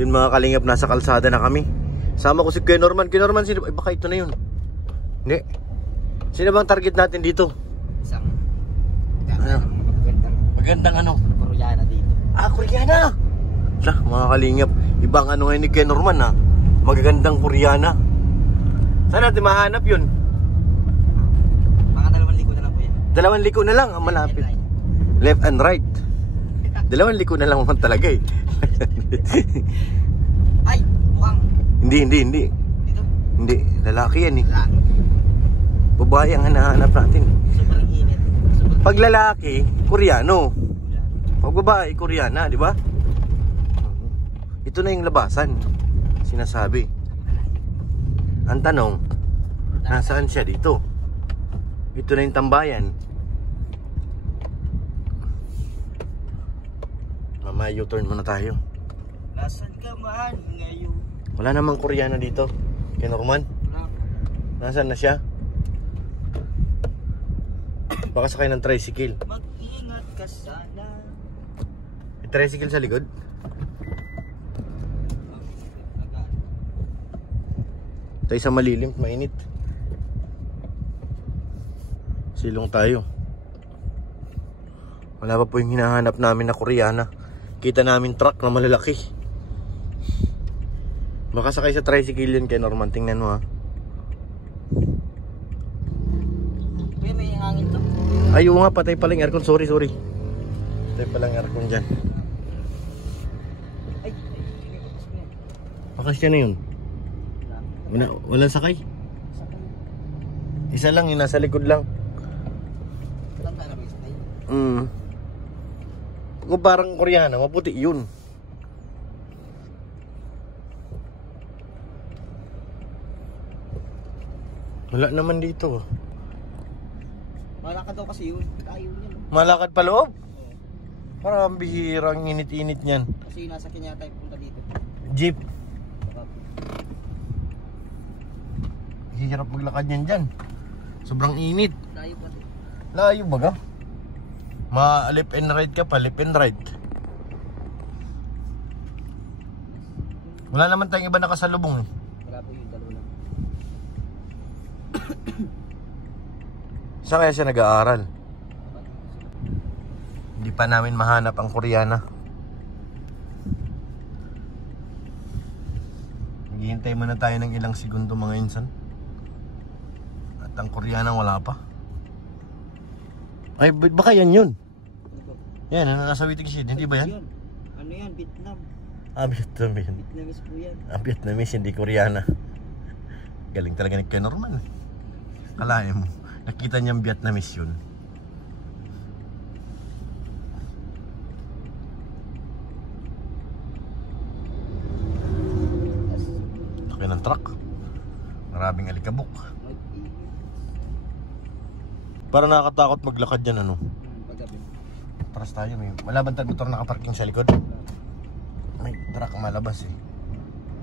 Yun mga kalingap, nasa kalsada na kami. Sama ko si Kuya Norman. Kuya Norman, sino? Ay, baka ito na yun. Hindi. Sino bang target natin dito? Isang magandang ano? Koreana dito. Koreana! Sa mga kalingap, ibang ano ngayon ni Kuya Norman ha. Magagandang Koreana. Saan natin mahanap yun? Mga 2 liko na lang po yan. 2 liko na lang, ang malapit. Left and right. 2 liko na lang naman talaga eh. Ay, mukhang Hindi. dito. Hindi, lalaki yan eh. Lalaki. Babae ang hinahanap natin. Sobrang init. Pag lalaki, Koreano. Pag babae, Koreana, di ba? Ito na yung labasan. Sinasabi. Ang tanong, nasaan siya dito? Ito na yung tambayan. Mamaya U-turn muna tayo. Nasaan ka man ngayon? Wala namang Koreana dito. Kay Norman, Wala. nasaan na siya? Baka sakay ng tricycle. Mag-ingat ka sana. May tricycle sa likod. Tayo sa malilim, mainit. Silong tayo. Wala pa po yung hinahanap namin na Koreana. Kita namin truck na malalaki. Baka sakay sa tricycle yun kay Norman. Tingnan mo ha. Kuya, may hangin to. Ay, oo nga, patay pala yung aircon. Sorry. Patay pala yung aircon dyan. Ay, Baka siya na yun. Walang sakay. Isa lang, yung nasa likod lang. tanda na ba isa tayo? Kung parang Koreana, maputi yun. Wala naman dito. Malakad daw kasi yun. Ayaw niya. Malakad pa loob? Parang bihirang init-init niyan. Kasi nasa Kenya tayo punta dito. Jeep. Hirap maglakad niyan dyan. Sobrang init. Layo pa to. Layo baga. Ma-left and right ka pa, left and right. Wala naman tayong iba nakasalubong eh. Wala po yung 2 lang. Saan kaya siya nag-aaral? Hindi pa namin mahanap ang Koreana. Maghihintay muna tayo ng ilang segundo mga insan. At ang Koreana wala pa. Ay, baka yan yun. Yan, nasa waiting shed, hindi ba yan? Ano yan? Vietnam. Vietnamese. Vietnamese po yan. Vietnamese, hindi Koreana. Galing talaga ni Kuya Norman. Kalahin mo, nakita niyang Vietnamese yun. Laki ng truck. Maraming alikabok. Para nakakatakot maglakad dyan ano. Paggabi. Paras tayo, may malabantad motor nakaparking sa likod. May truck malabas eh.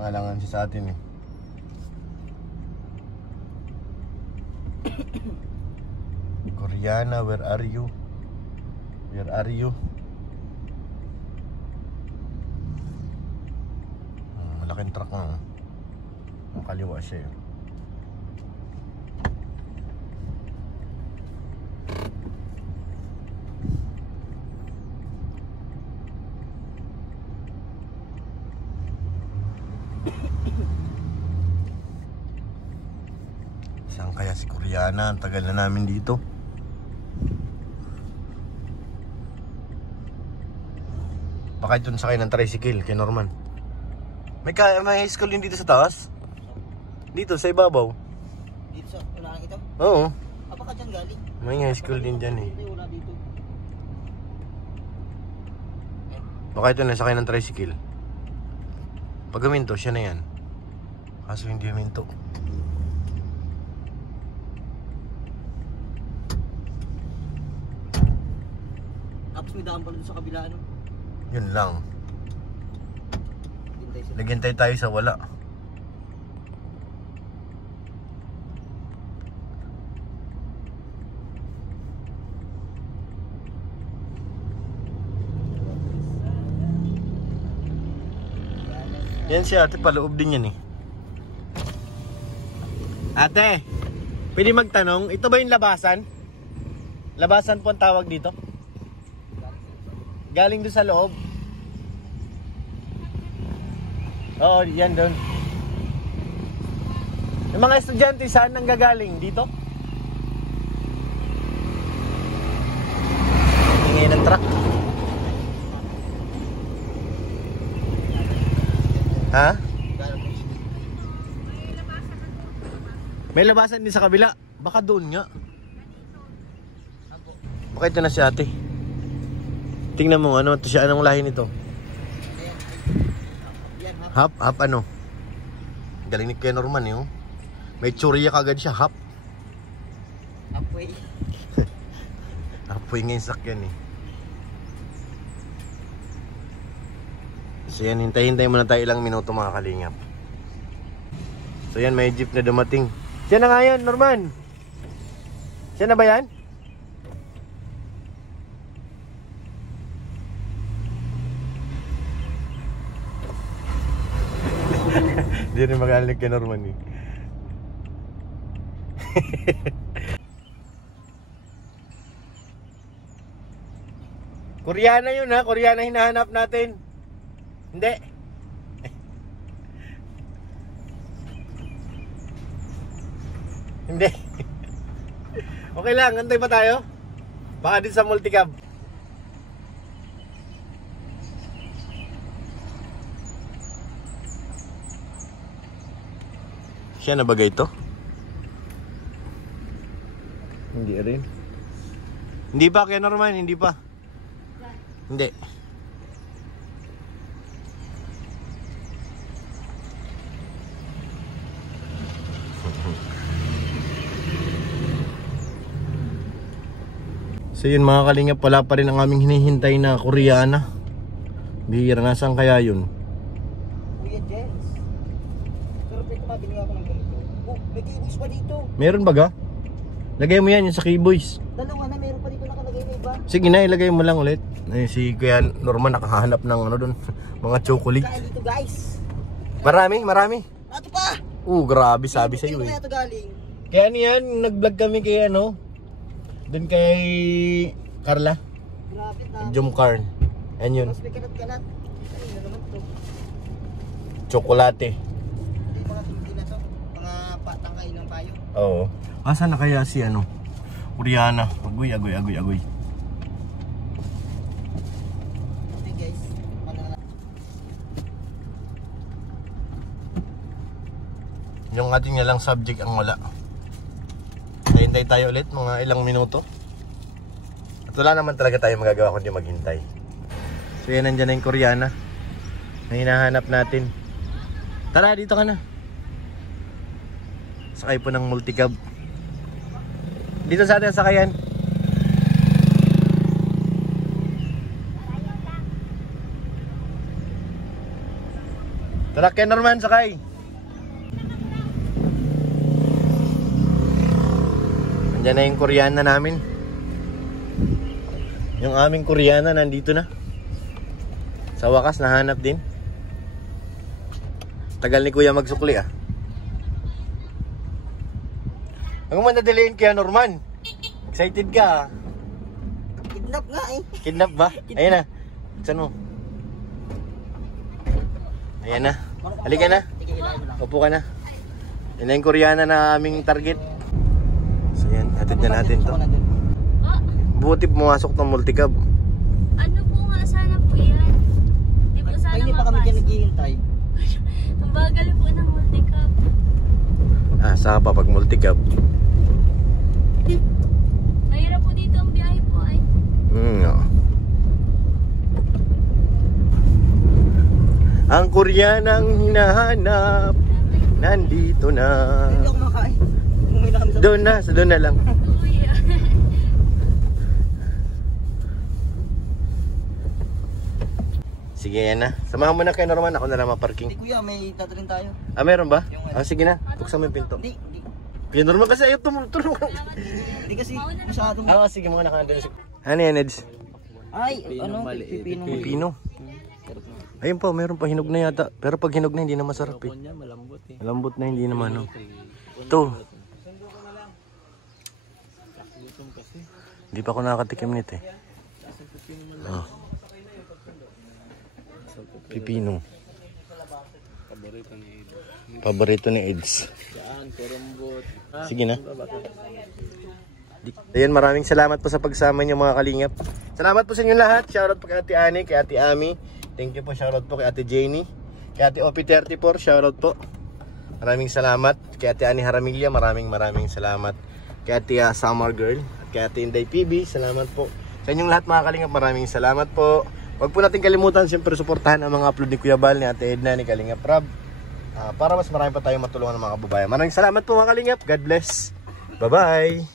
Malangan siya sa atin eh. Koreana, where are you? Where are you? Malaking truck nga. Makaliwa siya eh. Saan kaya si Koreana? Ang tagal na namin dito. Baka ito sakay ng tricycle kay Norman. May high school din dito sa taas? Dito sa ibabaw? Dito sa unahan ito? Oo. Baka dyan galing. May high school din dyan eh. Hindi, wala dito. Baka ito nasakay ng tricycle. Pag huminto, siya na yan. Kaso hindi huminto. Tapos may daan pala dun sa kabila, ano? Yun lang. Hintay sila. Naghintay tayo sa wala. Yan si ate, paloob din yan eh. Ate, pwede magtanong, ito ba yung labasan? Labasan po ang tawag dito? Galing doon sa loob? Oo, yan doon. Yung mga estudyante, saan nang gagaling? Dito? Hingin ng truck. Ha? May labasan din sa kabila. Baka doon nga. Baka ito na si ate. Tingnan mo, ano ito siya, anong lahi nito? Hap ano? Galing ni Kuya Norman eh, oh. May tsurya kagad siya, hap. Apoy. Apoy ngayon sakyan eh. So yan, hintay-hintay muna tayo ilang minuto mga kalingap. So yan, may jeep na dumating. Siya na nga yan, Norman. Siya na ba yan? Hindi rin magaling kay Norman eh. Koreana yun ha, Koreana hinahanap natin. Hindi. Hindi. Okay lang, antay pa tayo. Baka din sa multicab. Siya na bagay ito? Hindi rin. Hindi pa, kaya Norman, hindi pa. Hindi. So yun mga kalingap, wala pa rin ang aming hinihintay na Koreana. Bihira, nasaan kaya yun? Kuya Jens. Sarap ito, mabili ako ng ganito. Oh, may keyboys pa dito. Meron baga? Lagay mo yan, yung sa keyboys. Dalawa na, meron pa dito nakalagay na iba. Sige na, ilagay mo lang ulit. Ay, si Kuya Norman nakahanap ng ano dun, mga chocolate. Kain dito guys. Marami. Ato pa! Grabe, sabi sa iyo Kaya eh. ito galing. Kaya niyan, nag-vlog kami kay ano, dun kay Carla, Grabe na. Jumcarn. Ayan yun, Mas may kalat-kalat. Ano naman to? tsokolate. Hindi mga hindi na to. Mga patangkay ng payo. Oo. Asa na kaya si ano, Koreana? Agoy. Okay guys. Yung ating lang subject ang wala. Hintay tayo ulit mga ilang minuto. At wala naman talaga tayo magagawa kundi maghintay. So yan, nandyan na yung Koreana na hinahanap natin. Tara, dito ka na. Sakay po ng multicab. Dito sa atin sakayan. Tara, Kuya Norman, sakay. Nandiyan na yung Koreana namin. Yung aming Koreana nandito na. Sa wakas, nahanap din. Tagal ni Kuya magsukli ah. Ang mandadaliin Kuya Norman. Excited ka ah. Kidnap nga eh. Kidnap ba? Ayan na. Saan mo? Ayan na. Halika na. Upo ka na. Yan na yung Koreana na aming target. So yan, hatid na natin to. Buti pumasok ng multicab. Ano po nga sana po yan? Di po sana Hindi pa kami dyan naghihintay. Ang bagal po ng multicab. Saka pa pag multicab. Mahirap po dito ang biyahe po ay. No. Ang Koreanang hinahanap nandito na. Hindi ako makain. Umuwi na kami sa... Doon na lang. Kuya. Sige, yan na. Samahan mo na kay Norman, ako na lang Hindi maparking. kuya, may dadalhin tayo. Meron ba? Sige na, buksan mo yung pinto. Hindi. Kay Norman kasi ayaw tumulong. Hindi kasi masyadong... Sige, mga nakandun. Ano yan, Eds? Ay, ano? Pipino. Pipino. Ayun pa, meron pa hinog na yata. Pero pag hinog na, hindi na masarap eh. Niya, malambot eh. Malambot na, hindi naman. No. Ito. Gutom kasi. Hindi pa ako nakakatikim nito eh. Oh. Pipino. Paborito ni Ed. Paborito ni Eds. Yan, kurumbot. Sige na. Ayan, maraming salamat po sa pagsama niyo mga kalingap. Salamat po sa inyo lahat. Shoutout po kay Ate Ani, kay Ate Ami. Thank you po. Shoutout po kay Ate Janie, kay Ate OP34. Shoutout po. Maraming salamat. Kay Ate Ani Haramilya, maraming salamat. Kay Ate Summer Girl, at kay Ate Inday PB, salamat po. Sa inyong lahat mga kalingap, maraming salamat po. Huwag po natin kalimutan, siyempre suportahan ang mga upload ni Kuya Bal, ni Ate Edna, ni Kalingap Rab, para mas marami pa tayong matulungan ng mga kababayan. Maraming salamat po mga kalingap. God bless. Bye-bye.